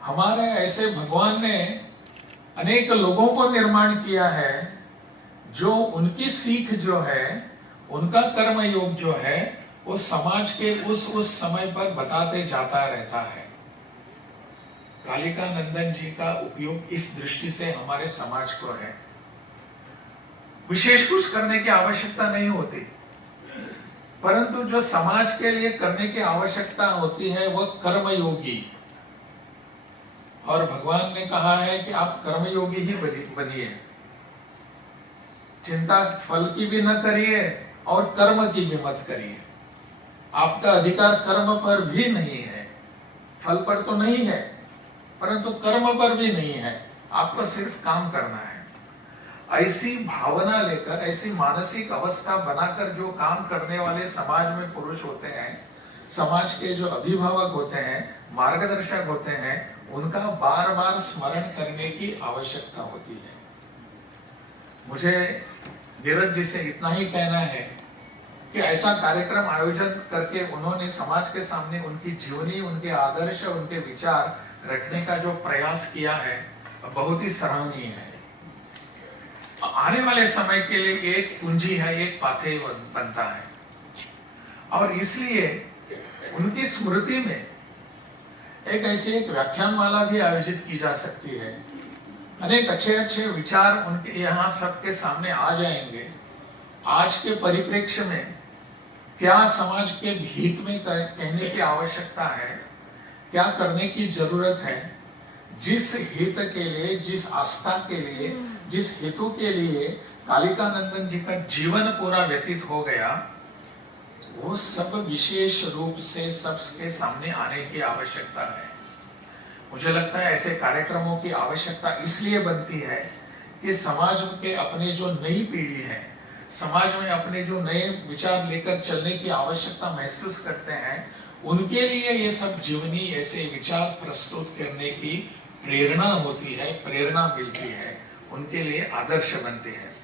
हमारे ऐसे भगवान ने अनेक लोगों को निर्माण किया है जो उनकी सीख जो है, उनका कर्म योग जो है, वो समाज के उस समय पर बताते जाता रहता है। कालिका नंदन जी का उपयोग इस दृष्टि से हमारे समाज को है। विशेष कुछ करने की आवश्यकता नहीं होती, परंतु जो समाज के लिए करने की आवश्यकता होती है वह कर्मयोगी। और भगवान ने कहा है कि आप कर्मयोगी ही बनिए, चिंता फल की भी न करिए और कर्म की भी मत करिए। आपका अधिकार कर्म पर भी नहीं है, फल पर तो नहीं है, परंतु कर्म पर भी नहीं है। आपको सिर्फ काम करना है। ऐसी भावना लेकर, ऐसी मानसिक अवस्था बनाकर जो काम करने वाले समाज में पुरुष होते हैं, समाज के जो अभिभावक होते हैं, मार्गदर्शक होते हैं, उनका बार बार स्मरण करने की आवश्यकता होती है। मुझे नीरज जी से इतना ही कहना है कि ऐसा कार्यक्रम आयोजन करके उन्होंने समाज के सामने उनकी जीवनी, उनके आदर्श, उनके विचार रखने का जो प्रयास किया है, बहुत ही सराहनीय है। आने वाले समय के लिए एक पूंजी है, एक पाथेय बनता है, और इसलिए उनकी स्मृति में एक व्याख्यानमाला भी आयोजित की जा सकती है। अनेक अच्छे अच्छे विचार उनके यहाँ सबके सामने आ जाएंगे। आज के परिप्रेक्ष्य में क्या समाज के हित में कहने की आवश्यकता है, क्या करने की जरूरत है, जिस हित के लिए, जिस आस्था के लिए, जिस हेतु के लिए कालिका नंदन जी का जीवन पूरा व्यतीत हो गया, वो सब विशेष रूप से सबके सामने आने की आवश्यकता है। मुझे लगता है ऐसे कार्यक्रमों की आवश्यकता इसलिए बनती है कि समाज के अपने जो नई पीढ़ी है, समाज में अपने जो नए विचार लेकर चलने की आवश्यकता महसूस करते हैं, उनके लिए ये सब जीवनी ऐसे विचार प्रस्तुत करने की प्रेरणा होती है, प्रेरणा मिलती है, उनके लिए आदर्श बनते हैं।